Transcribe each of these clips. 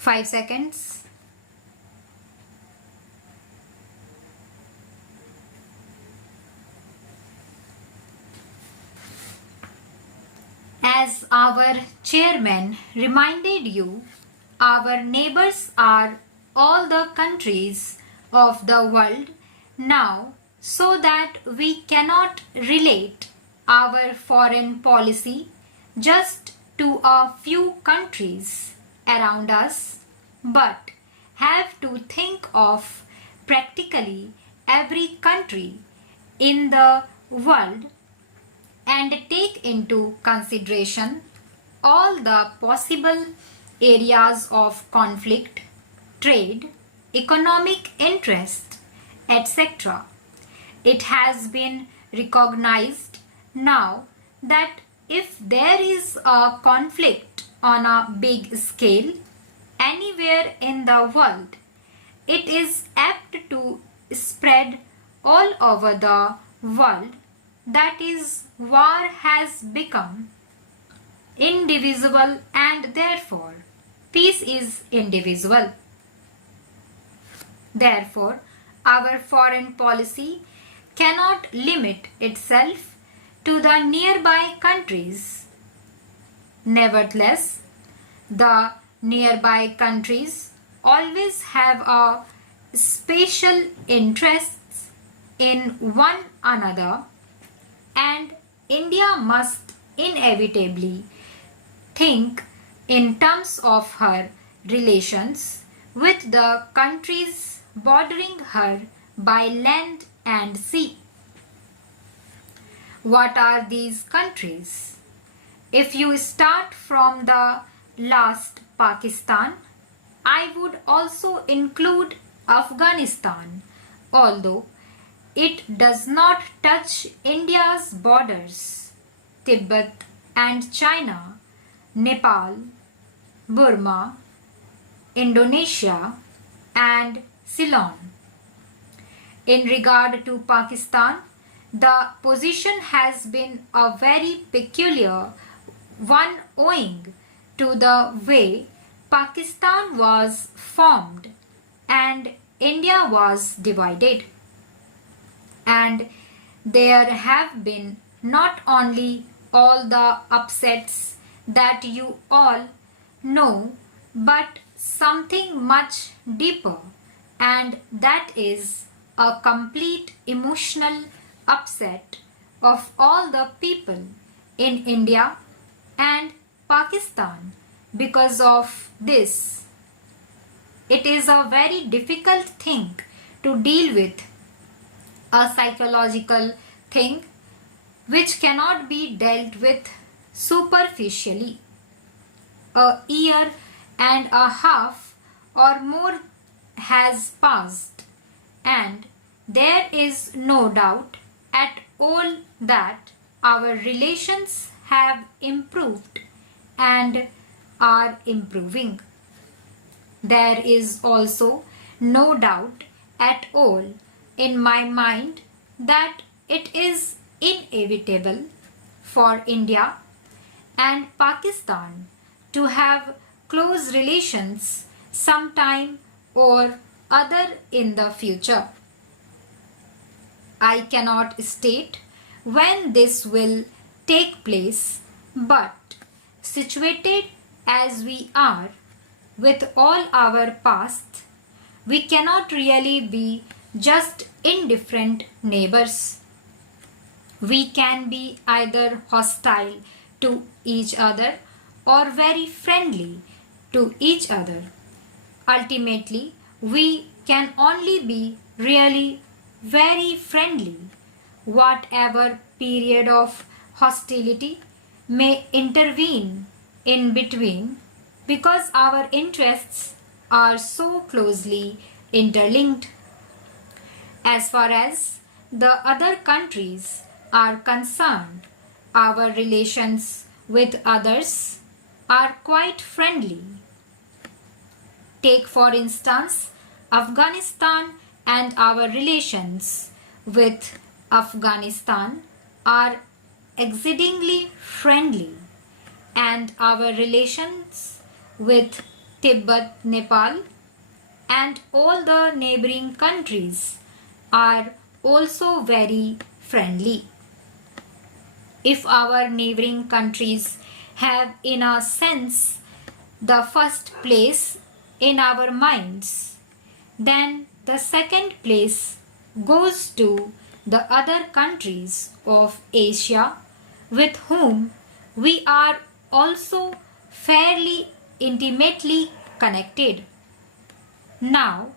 5 seconds. As our chairman reminded you, our neighbors are all the countries of the world now, so that we cannot relate our foreign policy just to a few countries around us, but have to think of practically every country in the world and take into consideration all the possible areas of conflict, trade, economic interest, etc. It has been recognized now that if there is a conflict on a big scale anywhere in the world, it is apt to spread all over the world. That is, war has become indivisible and therefore peace is indivisible. Therefore, our foreign policy cannot limit itself to the nearby countries. Nevertheless, the nearby countries always have a special interests in one another, and India must inevitably think in terms of her relations with the countries bordering her by land and sea. What are these countries? If you start from the last Pakistan, I would also include Afghanistan, although it does not touch India's borders, Tibet and China, Nepal, Burma, Indonesia and Ceylon. In regard to Pakistan, the position has been a very peculiar one owing to the way Pakistan was formed and India was divided. And there have been not only all the upsets that you all know, but something much deeper, and that is a complete emotional upset of all the people in India and Pakistan because of this. It is a very difficult thing to deal with, a psychological thing which cannot be dealt with superficially. A year and a half or more has passed, and there is no doubt at all that our relations have improved and are improving. There is also no doubt at all in my mind that it is inevitable for India and Pakistan to have close relations sometime or other in the future. I cannot state when this will take place, but situated as we are with all our past, we cannot really be just indifferent neighbors. We can be either hostile to each other or very friendly to each other. Ultimately, we can only be really very friendly, whatever period of hostility may intervene in between, because our interests are so closely interlinked. As far as the other countries are concerned, our relations with others are quite friendly. Take for instance Afghanistan, and our relations with Afghanistan are exceedingly friendly, and our relations with Tibet, Nepal, and all the neighboring countries are also very friendly. If our neighboring countries have, in a sense, the first place in our minds, then the second place goes to the other countries of Asia with whom we are also fairly intimately connected. Now,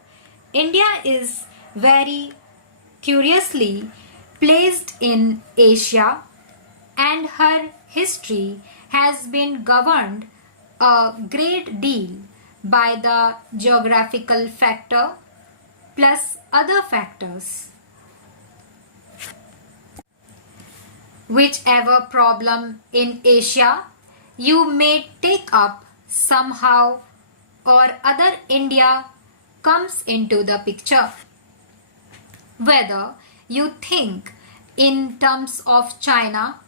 India is very curiously placed in Asia, and her history has been governed a great deal by the geographical factor plus other factors. Whichever problem in Asia you may take up, somehow or other India comes into the picture. Whether you think in terms of China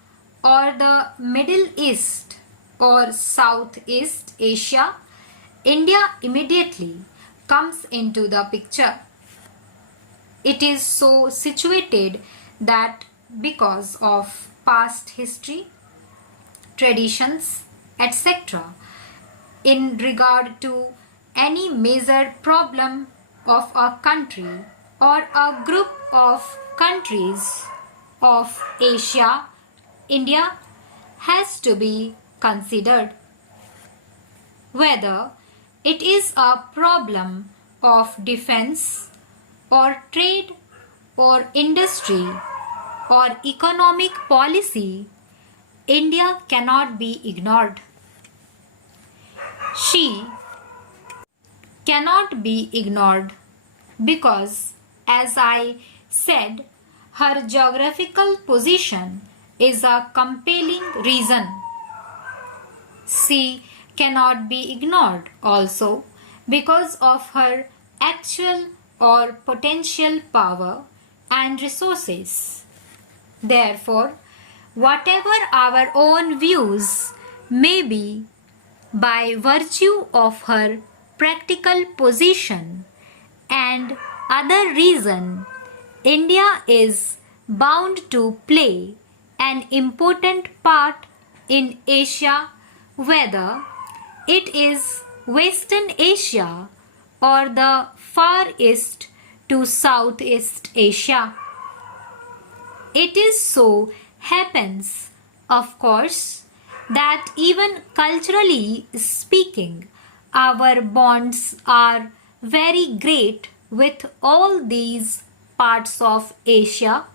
or the Middle East or Southeast Asia, India immediately comes into the picture. It is so situated that because of past history, traditions, etc., in regard to any major problem of a country or a group of countries of Asia, India has to be considered. Whether it is a problem of defense or trade or industry or economic policy, India cannot be ignored. She cannot be ignored because, as I said, her geographical position is a compelling reason. She cannot be ignored also because of her actual or potential power and resources. Therefore, whatever our own views may be, by virtue of her practical position and other reason, India is bound to play an important part in Asia, whether it is Western Asia or the Far East to Southeast Asia. It is so happens, of course, that even culturally speaking, our bonds are very great with all these parts of Asia,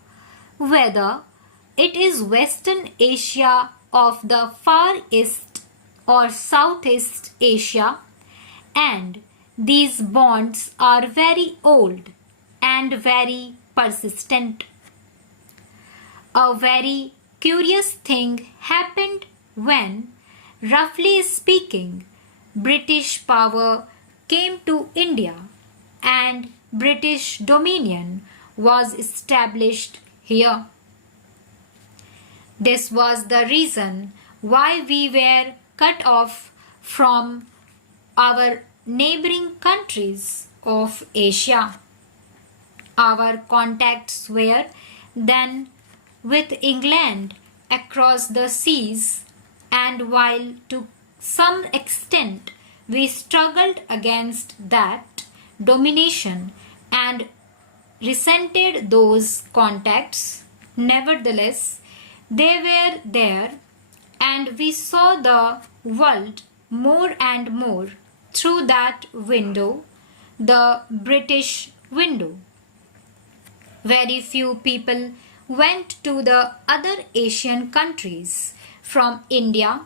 whether it is Western Asia of the Far East or Southeast Asia, and these bonds are very old and very persistent. A very curious thing happened when, roughly speaking, British power came to India and British dominion was established here. This was the reason why we were cut off from our neighboring countries of Asia. Our contacts were then with England across the seas, and while to some extent we struggled against that domination and resented those contacts, nevertheless they were there, and we saw the world more and more through that window, the British window. Very few people went to the other Asian countries from India,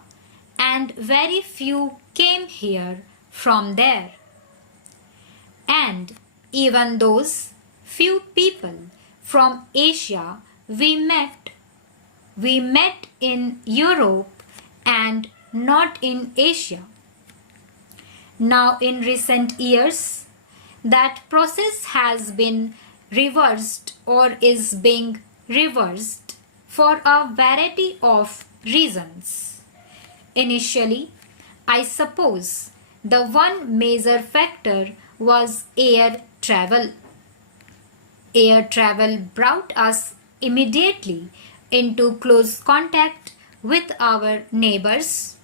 and very few came here from there. And even those few people from Asia we met in Europe and not in Asia. Now, in recent years, that process has been reversed or is being reversed for a variety of reasons. Initially, I suppose the one major factor was air travel. Air travel brought us immediately into close contact with our neighbors,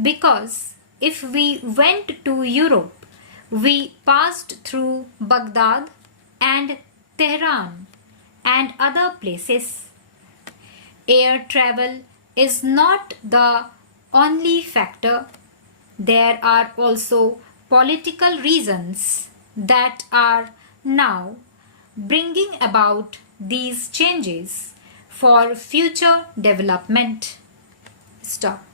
because if we went to Europe, we passed through Baghdad and Tehran and other places. Air travel is not the only factor. There are also political reasons that are now bringing about these changes for future development. Stop.